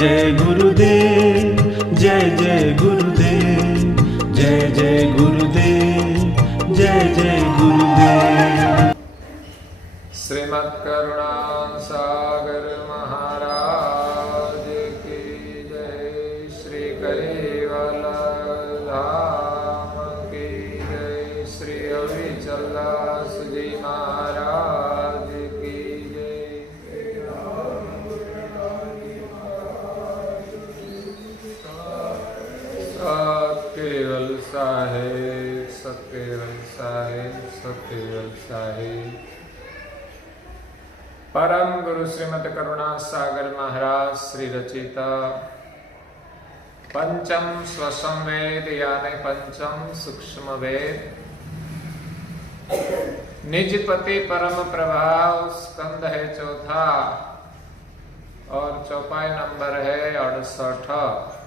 जय गुरुदेव, जय जय गुरुदेव, जय जय गुरुदेव, जय जय गुरुदेव। श्रीमद् करुणा सागर महाराज की जय। श्री कलिवल धाम की जय। श्री अविचल दास जी महाराज की जय। सत्यवल साहेब, सत्यवल साहेब, सत्यवल साहेब। परम गुरु श्रीमद् करुणा सागर महाराज श्री रचिता पंचम स्वसंवेद यानी पंचम सूक्ष्म वेद निजपति परम प्रभाव स्कंद है चौथा और चौपाई नंबर है 68।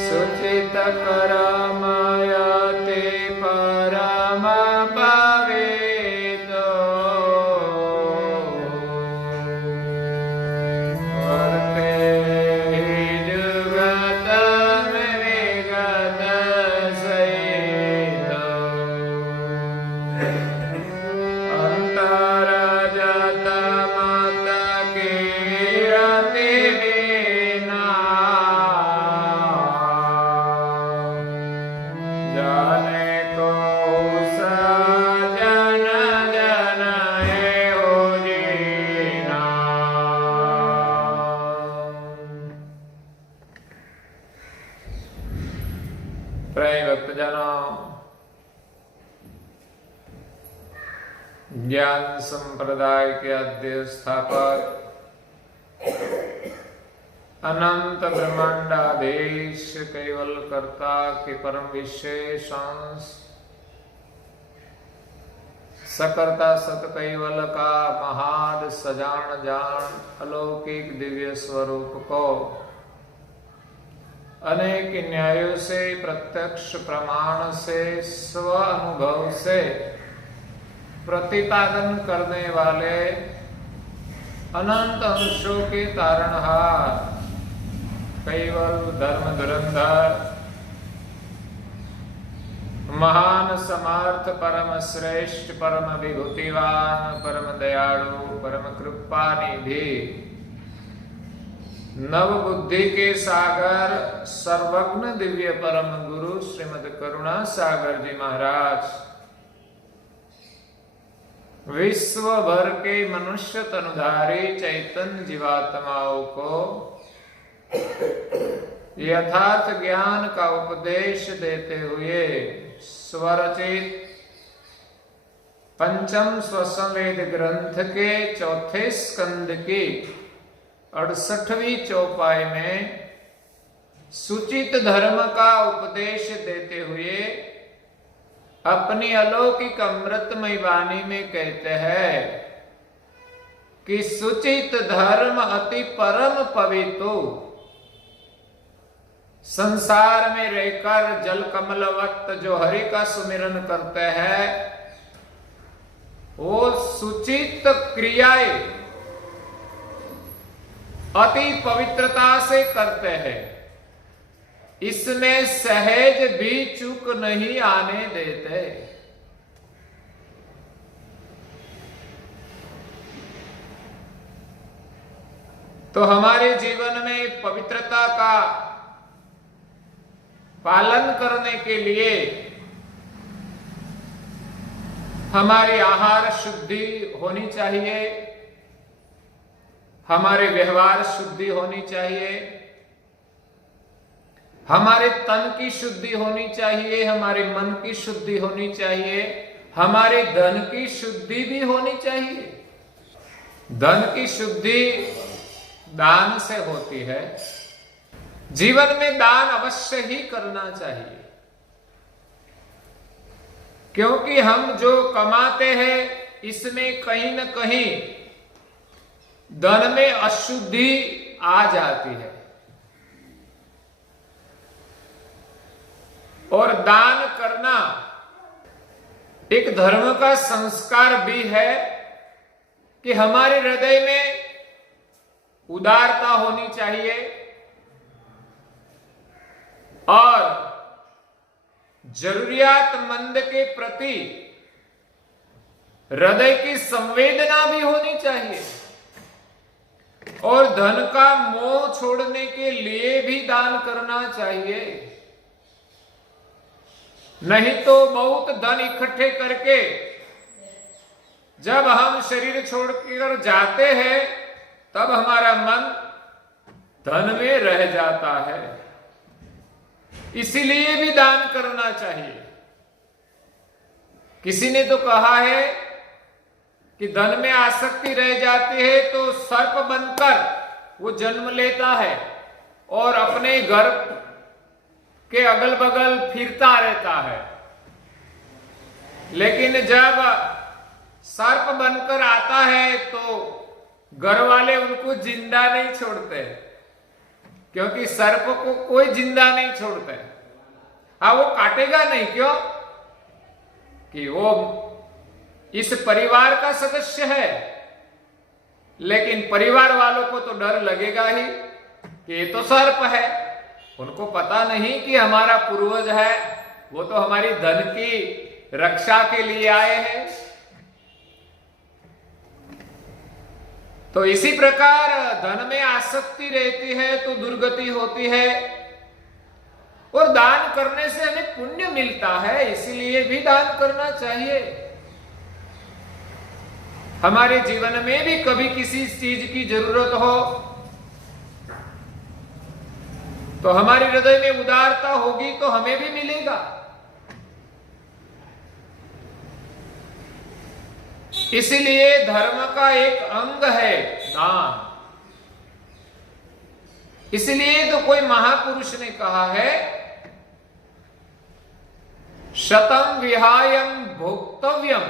सुचित करमयते परम पवितो वर्ते जुगत विगत सहितो अंतरजत मत कीर्ति ज्ञान संप्रदाय के आद्य स्थापक अनंत ब्रह्मांडाधीश केवल कर्ता के परम विशेषांश सकर्ता सत कैवल का महान सजान जान अलौकिक दिव्य स्वरूप को अनेक न्यायों से प्रत्यक्ष प्रमाण से स्व अनुभव से प्रतिपादन करने वाले अनंत अंशों के तारणहार कैवल धर्म धुरंधर महान समर्थ परम श्रेष्ठ परम विभूतिवान परम दयालु परम कृपा निधि नव बुद्धि के सागर सर्वज्ञ दिव्य परम गुरु श्रीमद् करुणा सागर जी महाराज विश्व भर के मनुष्य तनुधारी चैतन्य जीवात्माओं को यथार्थ ज्ञान का उपदेश देते हुए स्वरचित पंचम स्वसंवेद ग्रंथ के चौथे स्कंद की 68वीं चौपाई में सूचित धर्म का उपदेश देते हुए अपनी अलौकिक अमृतमय वाणी में कहते हैं कि सुचित धर्म अति परम पवित्र संसार में रहकर जल कमलवत जो हरि का सुमिरन करते हैं वो सुचित क्रियाएं अति पवित्रता से करते हैं। इसमें सहज भी चूक नहीं आने देते। तो हमारे जीवन में पवित्रता का पालन करने के लिए हमारी आहार शुद्धि होनी चाहिए, हमारे व्यवहार शुद्धि होनी चाहिए, हमारे तन की शुद्धि होनी चाहिए, हमारे मन की शुद्धि होनी चाहिए, हमारे धन की शुद्धि भी होनी चाहिए। धन की शुद्धि दान से होती है। जीवन में दान अवश्य ही करना चाहिए, क्योंकि हम जो कमाते हैं इसमें कहीं न कहीं धन में अशुद्धि आ जाती है और दान करना एक धर्म का संस्कार भी है कि हमारे हृदय में उदारता होनी चाहिए और जरूरियातमंद के प्रति हृदय की संवेदना भी होनी चाहिए और धन का मोह छोड़ने के लिए भी दान करना चाहिए। नहीं तो बहुत धन इकट्ठे करके जब हम शरीर छोड़कर जाते हैं तब हमारा मन धन में रह जाता है। इसीलिए भी दान करना चाहिए। किसी ने तो कहा है कि धन में आसक्ति रह जाती है तो सर्प बनकर वो जन्म लेता है और अपने घर के अगल बगल फिरता रहता है, लेकिन जब सर्प बनकर आता है तो घर वाले उनको जिंदा नहीं छोड़ते, क्योंकि सर्प को कोई जिंदा नहीं छोड़ता है। हाँ, वो काटेगा नहीं, क्यों? कि वो इस परिवार का सदस्य है, लेकिन परिवार वालों को तो डर लगेगा ही कि ये तो सर्प है। उनको पता नहीं कि हमारा पूर्वज है, वो तो हमारी धन की रक्षा के लिए आए हैं। तो इसी प्रकार धन में आसक्ति रहती है तो दुर्गति होती है और दान करने से हमें पुण्य मिलता है, इसीलिए भी दान करना चाहिए। हमारे जीवन में भी कभी किसी चीज की जरूरत हो तो हमारे हृदय में उदारता होगी तो हमें भी मिलेगा। इसलिए धर्म का एक अंग है दान। इसलिए तो कोई महापुरुष ने कहा है, शतम विहायम भोक्तव्यम,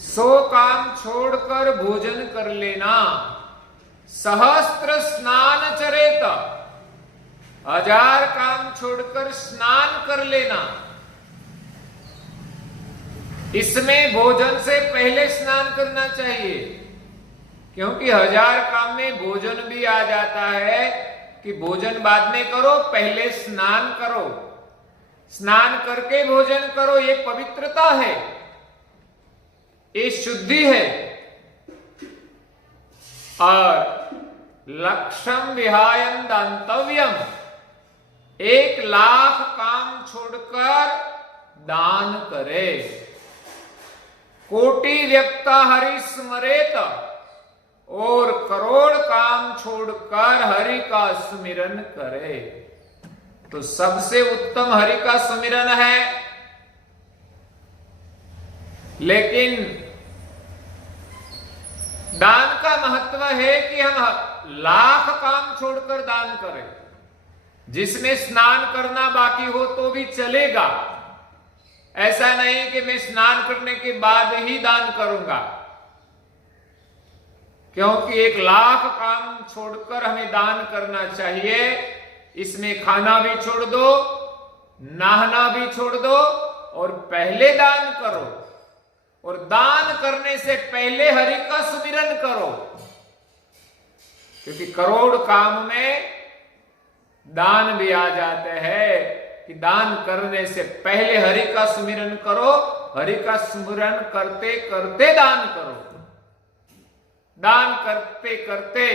100 काम छोड़कर भोजन कर लेना, सहस्त्र स्नान चरेत, 1000 काम छोड़कर स्नान कर लेना। इसमें भोजन से पहले स्नान करना चाहिए, क्योंकि 1000 काम में भोजन भी आ जाता है कि भोजन बाद में करो, पहले स्नान करो, स्नान करके भोजन करो। ये पवित्रता है, ये शुद्धि है। और लक्ष्यम विहायम दान्तव्यम, 1,00,000 काम छोड़कर दान करे। कोटि व्यक्ता हरि स्मरेत, और करोड़ काम छोड़कर हरि का स्मरण करे। तो सबसे उत्तम हरि का स्मरण है, लेकिन दान का महत्व है कि हम 1,00,000 काम छोड़कर दान करें। जिसमें स्नान करना बाकी हो तो भी चलेगा, ऐसा नहीं कि मैं स्नान करने के बाद ही दान करूंगा, क्योंकि 1,00,000 काम छोड़कर हमें दान करना चाहिए। इसमें खाना भी छोड़ दो, नहाना भी छोड़ दो और पहले दान करो। और दान करने से पहले हरि का सुमिरन करो, क्योंकि करोड़ काम में दान भी आ जाते हैं कि दान करने से पहले हरि का सुमिरन करो, हरि का सुमिरन करते करते दान करो, दान करते करते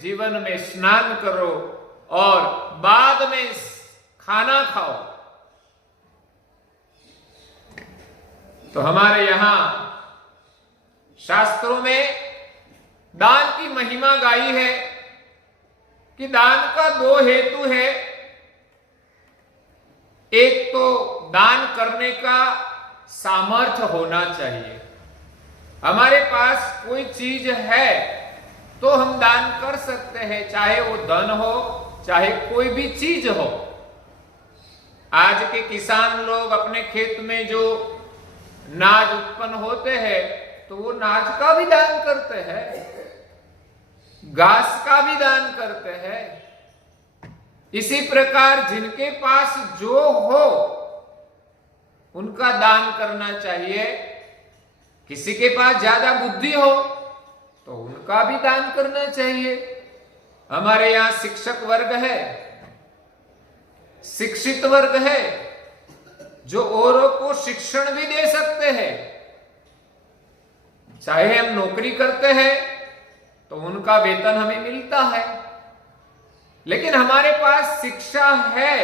जीवन में स्नान करो और बाद में खाना खाओ। तो हमारे यहां शास्त्रों में दान की महिमा गाई है कि दान का 2 हेतु है। एक तो दान करने का सामर्थ्य होना चाहिए। हमारे पास कोई चीज है तो हम दान कर सकते हैं, चाहे वो धन हो चाहे कोई भी चीज हो। आज के किसान लोग अपने खेत में जो नाज उत्पन्न होते हैं तो वो नाज का भी दान करते हैं, घास का भी दान करते हैं। इसी प्रकार जिनके पास जो हो उनका दान करना चाहिए। किसी के पास ज्यादा बुद्धि हो तो उनका भी दान करना चाहिए। हमारे यहां शिक्षक वर्ग है, शिक्षित वर्ग है, जो औरों को शिक्षण भी दे सकते हैं। चाहे हम नौकरी करते हैं तो उनका वेतन हमें मिलता है, लेकिन हमारे पास शिक्षा है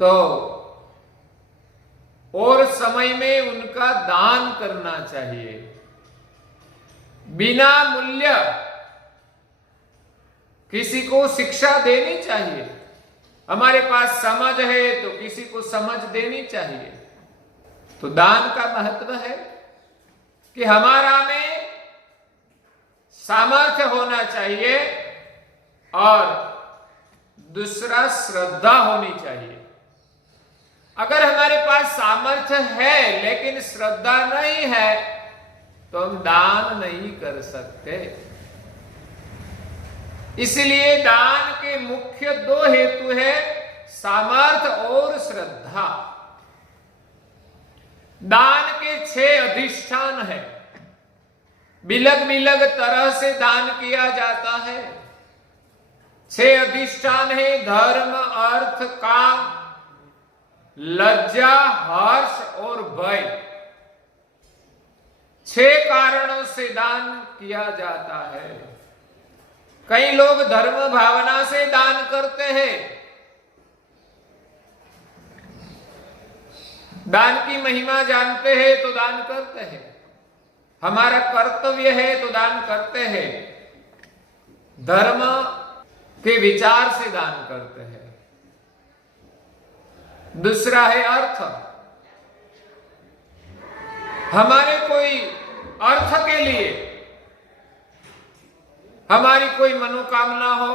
तो और समय में उनका दान करना चाहिए। बिना मूल्य किसी को शिक्षा देनी चाहिए। हमारे पास समझ है तो किसी को समझ देनी चाहिए। तो दान का महत्व है कि हमारा में सामर्थ्य होना चाहिए और दूसरा श्रद्धा होनी चाहिए। अगर हमारे पास सामर्थ्य है लेकिन श्रद्धा नहीं है तो हम दान नहीं कर सकते। इसलिए दान के मुख्य दो हेतु है, सामर्थ्य और श्रद्धा। दान के 6 अधिष्ठान है। बिलग बिलग तरह से दान किया जाता है। 6 अधिष्ठान है, धर्म, अर्थ, काम, लज्जा, हर्ष और भय। 6 कारणों से दान किया जाता है। कई लोग धर्म भावना से दान करते हैं, दान की महिमा जानते हैं तो दान करते हैं, हमारा कर्तव्य है तो दान करते हैं, धर्म के विचार से दान करते हैं। दूसरा है अर्थ। हमारे कोई अर्थ के लिए, हमारी कोई मनोकामना हो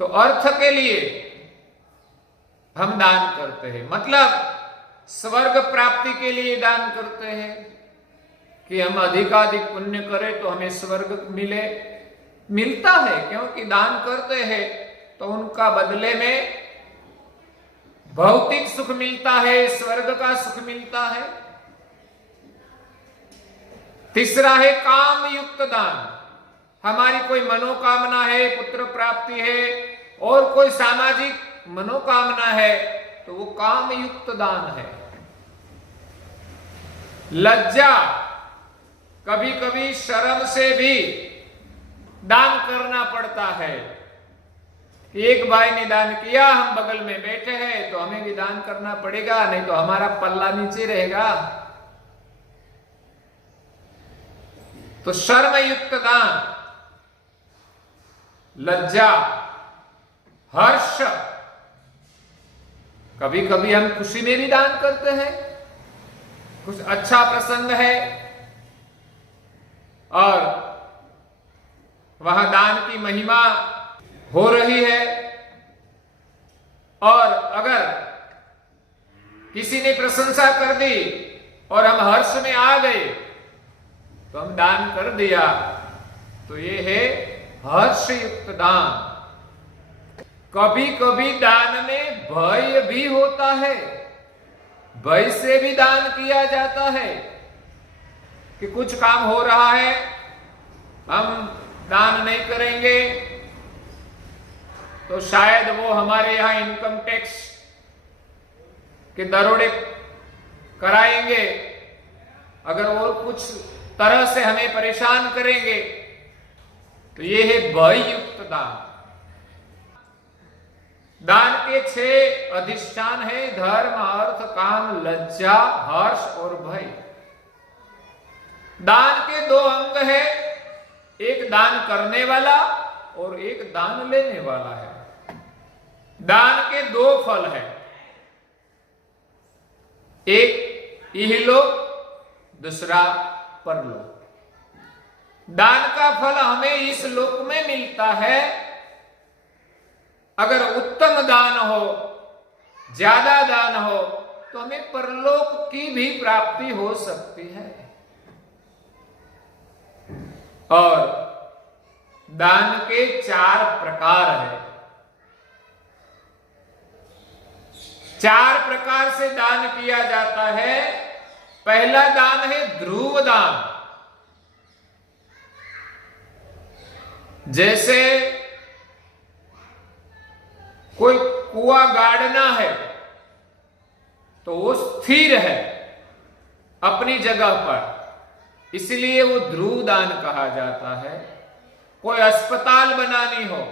तो अर्थ के लिए हम दान करते हैं। मतलब स्वर्ग प्राप्ति के लिए दान करते हैं कि हम अधिकाधिक पुण्य करें तो हमें स्वर्ग मिलता है, क्योंकि दान करते हैं तो उनका बदले में भौतिक सुख मिलता है, स्वर्ग का सुख मिलता है। तीसरा है काम युक्त दान। हमारी कोई मनोकामना है, पुत्र प्राप्ति है और कोई सामाजिक मनोकामना है तो वो काम युक्त दान है। लज्जा, कभी कभी शर्म से भी दान करना पड़ता है कि एक भाई ने दान किया, हम बगल में बैठे हैं तो हमें भी दान करना पड़ेगा, नहीं तो हमारा पल्ला नीचे रहेगा। तो शर्म युक्त दान, लज्जा, हर्ष, कभी कभी हम खुशी में भी दान करते हैं। कुछ अच्छा प्रसंग है और वहां दान की महिमा हो रही है और अगर किसी ने प्रशंसा कर दी और हम हर्ष में आ गए तो हम दान कर दिया, तो ये है हर्ष युक्त दान। कभी कभी दान में भय भी होता है, भय से भी दान किया जाता है कि कुछ काम हो रहा है, हम दान नहीं करेंगे तो शायद वो हमारे यहां इनकम टैक्स के दरोड़े कराएंगे, अगर और कुछ तरह से हमें परेशान करेंगे, तो ये है भय युक्त दान। दान के 6 अधिष्ठान है, धर्म, अर्थ, काम, लज्जा, हर्ष और भय। दान के 2 अंग है, एक दान करने वाला और एक दान लेने वाला है। दान के 2 फल है, एक इहलोक, दूसरा परलोक। दान का फल हमें इस लोक में मिलता है। अगर उत्तम दान हो, ज्यादा दान हो, तो हमें परलोक की भी प्राप्ति हो सकती है। और दान के 4 प्रकार है। 4 प्रकार से दान किया जाता है। पहला दान है ध्रुव दान। जैसे कोई कुआं गाड़ना है तो वो स्थिर है अपनी जगह पर, इसलिए वो ध्रुव दान कहा जाता है। कोई अस्पताल बनानी हो,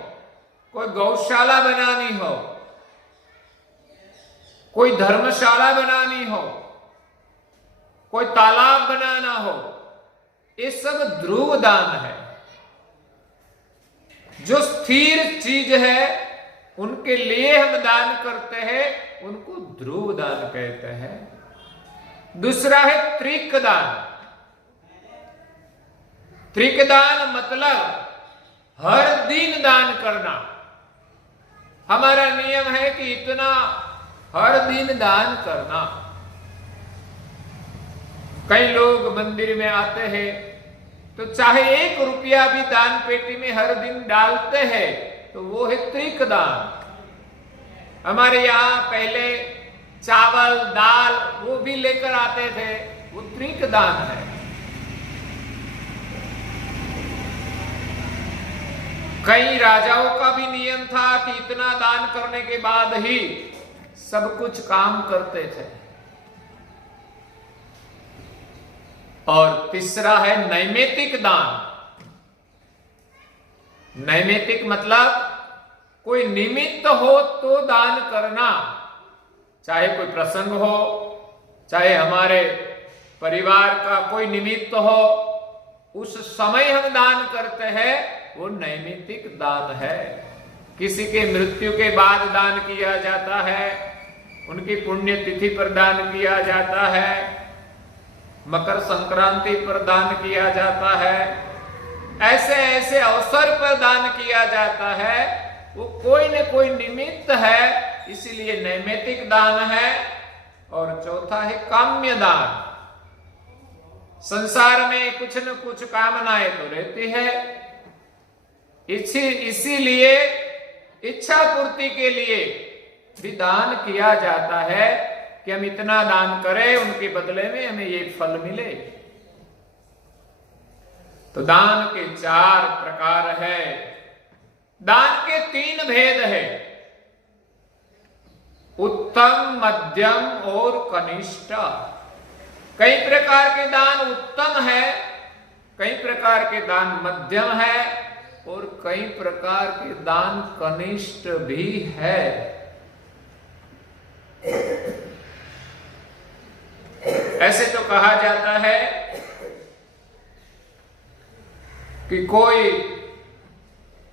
कोई गौशाला बनानी हो, कोई धर्मशाला बनानी हो, कोई तालाब बनाना हो, ये सब ध्रुव दान है। जो स्थिर चीज है उनके लिए हम दान करते हैं, उनको ध्रुव दान कहते हैं। दूसरा है त्रिक दान। त्रिक दान मतलब हर दिन दान करना। हमारा नियम है कि इतना हर दिन दान करना। कई लोग मंदिर में आते हैं तो चाहे 1 रुपया भी दान पेटी में हर दिन डालते हैं तो वो है त्रिक दान। हमारे यहाँ पहले चावल दाल वो भी लेकर आते थे, वो त्रिक दान है। कई राजाओं का भी नियम था कि इतना दान करने के बाद ही सब कुछ काम करते थे। और तीसरा है नैमित्तिक दान। नैमित्तिक मतलब कोई निमित्त हो तो दान करना। चाहे कोई प्रसंग हो, चाहे हमारे परिवार का कोई निमित्त हो, उस समय हम दान करते हैं, वो नैमित्तिक दान है। किसी के मृत्यु के बाद दान किया जाता है, उनकी पुण्यतिथि पर दान किया जाता है, मकर संक्रांति पर दान किया जाता है, ऐसे ऐसे अवसर पर दान किया जाता है। वो कोई न कोई निमित्त है, इसलिए नैमित्तिक दान है। और चौथा है काम्य दान। संसार में कुछ न कुछ कामनाएं तो रहती है, इसीलिए इच्छा पूर्ति के लिए भी दान किया जाता है कि हम इतना दान करें, उनके बदले में हमें ये फल मिले। तो दान के 4 प्रकार है। दान के 3 भेद है, उत्तम, मध्यम और कनिष्ठ। कई प्रकार के दान उत्तम है, कई प्रकार के दान मध्यम है और कई प्रकार के दान कनिष्ठ भी है। ऐसे तो कहा जाता है कि कोई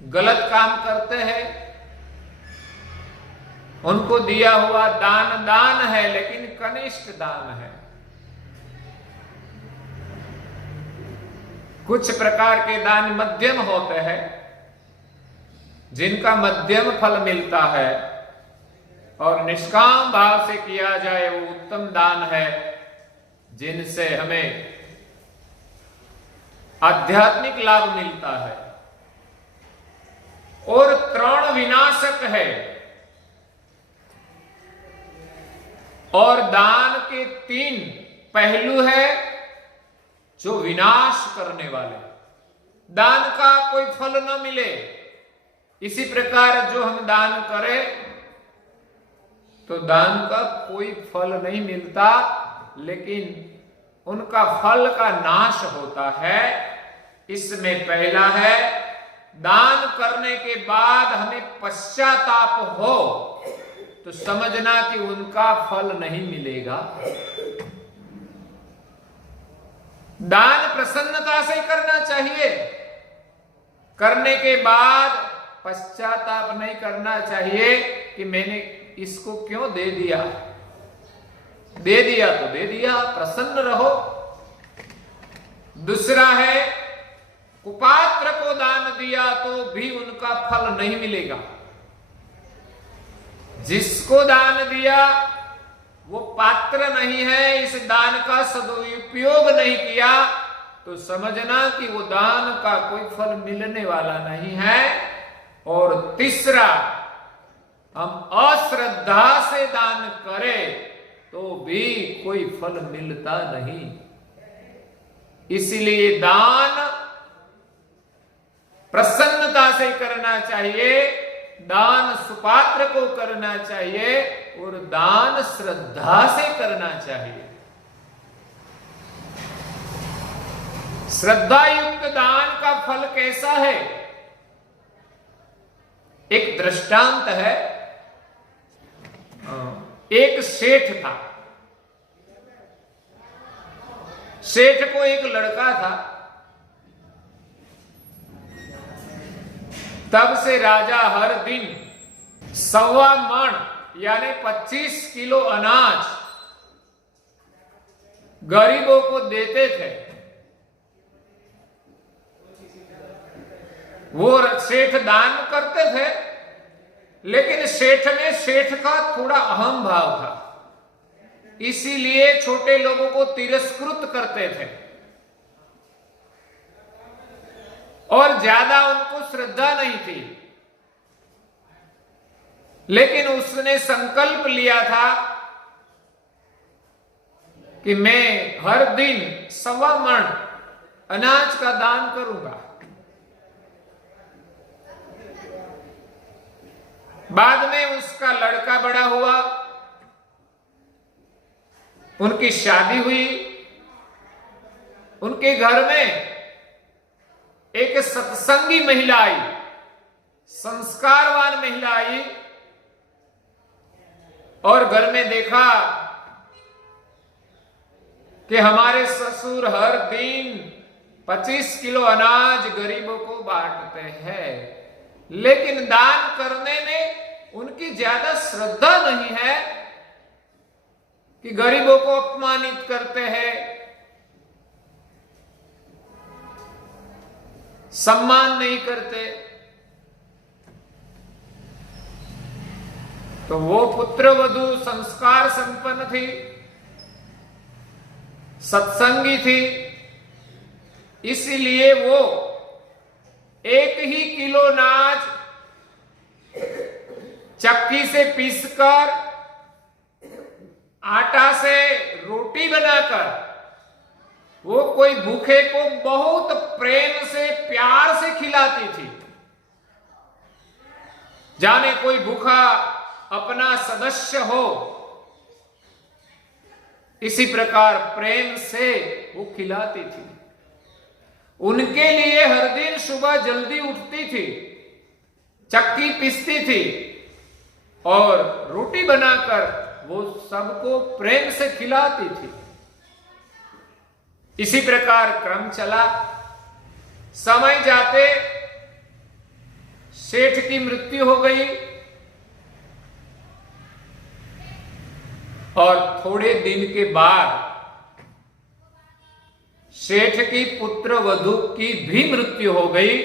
गलत काम करते हैं, उनको दिया हुआ दान दान है लेकिन कनिष्ठ दान है। कुछ प्रकार के दान मध्यम होते हैं, जिनका मध्यम फल मिलता है और निष्काम भाव से किया जाए वो उत्तम दान है, जिनसे हमें आध्यात्मिक लाभ मिलता है। और त्रण विनाशक है। और दान के 3 पहलू है जो विनाश करने वाले। दान का कोई फल न मिले, इसी प्रकार जो हम दान करें तो दान का कोई फल नहीं मिलता, लेकिन उनका फल का नाश होता है। इसमें पहला है, दान करने के बाद हमें पश्चाताप हो तो समझना कि उनका फल नहीं मिलेगा। दान प्रसन्नता से करना चाहिए, करने के बाद पश्चाताप नहीं करना चाहिए कि मैंने इसको क्यों दे दिया। दे दिया तो दे दिया, प्रसन्न रहो। दूसरा है, कुपात्र को दान दिया तो भी उनका फल नहीं मिलेगा। जिसको दान दिया वो पात्र नहीं है, इस दान का सदुपयोग नहीं किया तो समझना कि वो दान का कोई फल मिलने वाला नहीं है। और तीसरा, हम अश्रद्धा से दान करें तो भी कोई फल मिलता नहीं। इसलिए दान प्रसन्नता से करना चाहिए, दान सुपात्र को करना चाहिए और दान श्रद्धा से करना चाहिए। श्रद्धा युक्त दान का फल कैसा है? एक दृष्टांत है। एक सेठ था। सेठ को एक लड़का था। तब से राजा हर दिन 1.25 मण यानी 25 किलो अनाज गरीबों को देते थे। वो सेठ दान करते थे, लेकिन सेठ में सेठ का थोड़ा अहम भाव था, इसीलिए छोटे लोगों को तिरस्कृत करते थे और ज्यादा उनको श्रद्धा नहीं थी। लेकिन उसने संकल्प लिया था कि मैं हर दिन 1.25 मण अनाज का दान करूंगा। बाद में उसका लड़का बड़ा हुआ, उनकी शादी हुई। उनके घर में एक सत्संगी महिला आई, संस्कारवान महिला आई और घर में देखा कि हमारे ससुर हर दिन 25 किलो अनाज गरीबों को बांटते हैं, लेकिन दान करने में उनकी ज्यादा श्रद्धा नहीं है कि गरीबों को अपमानित करते हैं, सम्मान नहीं करते। तो वो पुत्रवधू संस्कार संपन्न थी, सत्संगी थी, इसलिए वो 1 ही किलो अनाज चक्की से पीसकर आटा से रोटी बनाकर वो कोई भूखे को बहुत प्रेम से प्यार से खिलाती थी। जाने कोई भूखा अपना सदस्य हो, इसी प्रकार प्रेम से वो खिलाती थी। उनके लिए हर दिन सुबह जल्दी उठती थी, चक्की पीसती थी और रोटी बनाकर वो सबको प्रेम से खिलाती थी। इसी प्रकार क्रम चला। समय जाते सेठ की मृत्यु हो गई और थोड़े दिन के बाद सेठ की पुत्र वधू की भी मृत्यु हो गई।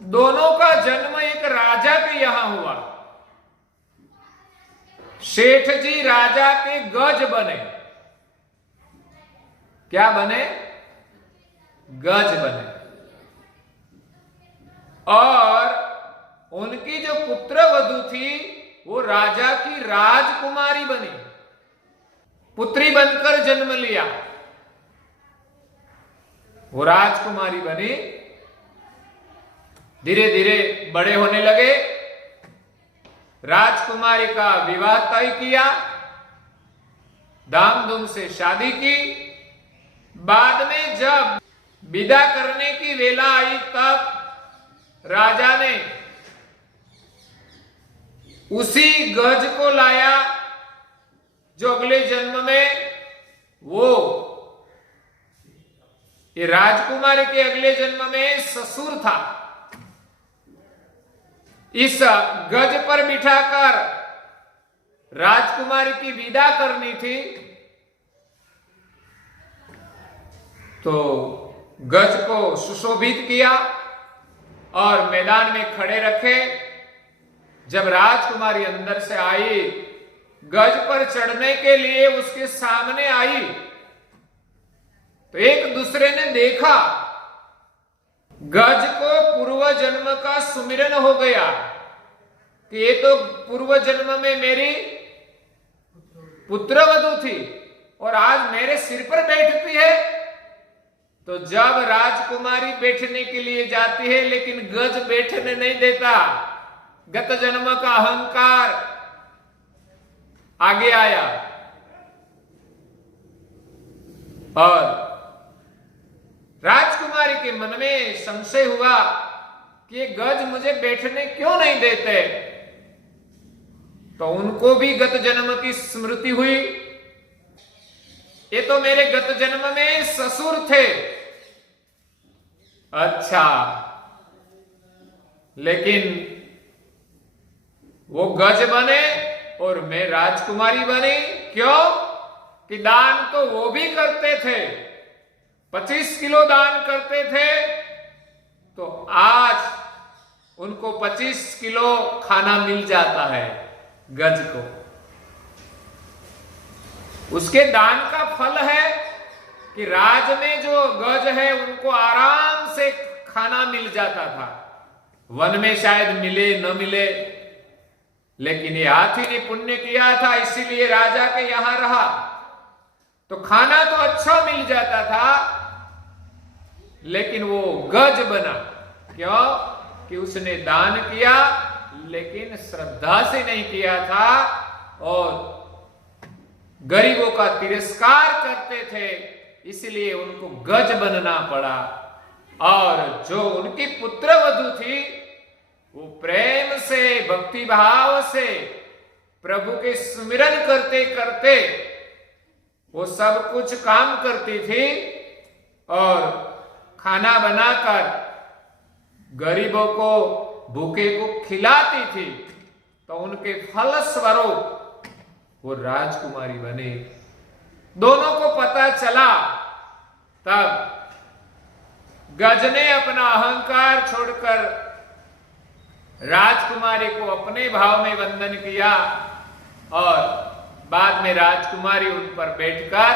दोनों का जन्म एक राजा के यहां हुआ। सेठ जी राजा के गज बने। क्या बने? गज बने। और उनकी जो पुत्र वधू थी वो राजा की राजकुमारी बनी, पुत्री बनकर जन्म लिया। वो राजकुमारी बनी, धीरे धीरे बड़े होने लगे। राजकुमारी का विवाह तय किया, धामधूम से शादी की। बाद में जब विदा करने की वेला आई तब राजा ने उसी गज को लाया जो अगले जन्म में वो ये राजकुमारी के अगले जन्म में ससुर था। इस गज पर बिठाकर राजकुमारी की विदा करनी थी, तो गज को सुशोभित किया और मैदान में खड़े रखे। जब राजकुमारी अंदर से आई, गज पर चढ़ने के लिए उसके सामने आई, तो एक दूसरे ने देखा गज को पूर्व जन्म का सुमिरन हो गया। कि ये तो पूर्व जन्म में मेरी पुत्रवधू थी और आज मेरे सिर पर बैठती है। तो जब राजकुमारी बैठने के लिए जाती है लेकिन गज बैठने नहीं देता, गत जन्म का अहंकार आगे आया और राजकुमारी के मन में संशय हुआ कि ये गज मुझे बैठने क्यों नहीं देते। तो उनको भी गत जन्म की स्मृति हुई, ये तो मेरे गत जन्म में ससुर थे। अच्छा, लेकिन वो गज बने और मैं राजकुमारी बनी, क्यों? कि दान तो वो भी करते थे, 25 किलो दान करते थे, तो आज उनको 25 किलो खाना मिल जाता है गज को। उसके दान का फल है कि राज में जो गज है उनको आराम से खाना मिल जाता था। वन में शायद मिले न मिले, लेकिन ये हाथी ने पुण्य किया था इसीलिए राजा के यहां रहा, तो खाना तो अच्छा मिल जाता था, लेकिन वो गज बना। क्यों? कि उसने दान किया लेकिन श्रद्धा से नहीं किया था और गरीबों का तिरस्कार करते थे, इसलिए उनको गज बनना पड़ा। और जो उनकी पुत्रवधू थी वो प्रेम से, भक्ति भाव से प्रभु के सुमिरन करते करते वो सब कुछ काम करती थी और खाना बनाकर गरीबों को, भूखे को खिलाती थी। तो उनके फलस्वरूप वो राजकुमारी बने। दोनों को पता चला, तब गज ने अपना अहंकार छोड़कर राजकुमारी को अपने भाव में वंदन किया और बाद में राजकुमारी उन पर बैठकर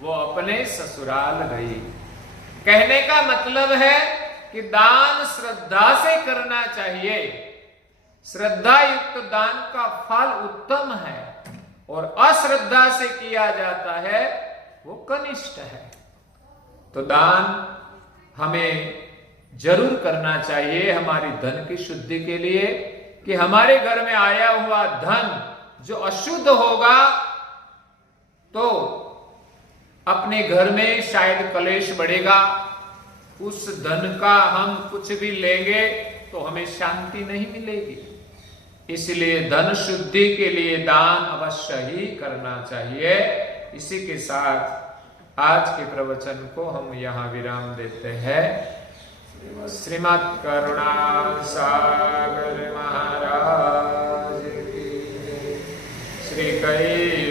वो अपने ससुराल गई। कहने का मतलब है कि दान श्रद्धा से करना चाहिए। श्रद्धा युक्त दान का फल उत्तम है और अश्रद्धा से किया जाता है वो कनिष्ठ है। तो दान हमें जरूर करना चाहिए हमारी धन की शुद्धि के लिए, कि हमारे घर में आया हुआ धन जो अशुद्ध होगा तो अपने घर में शायद कलेश बढ़ेगा। उस धन का हम कुछ भी लेंगे तो हमें शांति नहीं मिलेगी। इसलिए धन शुद्धि के लिए दान अवश्य ही करना चाहिए। इसी के साथ आज के प्रवचन को हम यहाँ विराम देते हैं। श्रीमद् करुणा सागर महाराज की, श्री कई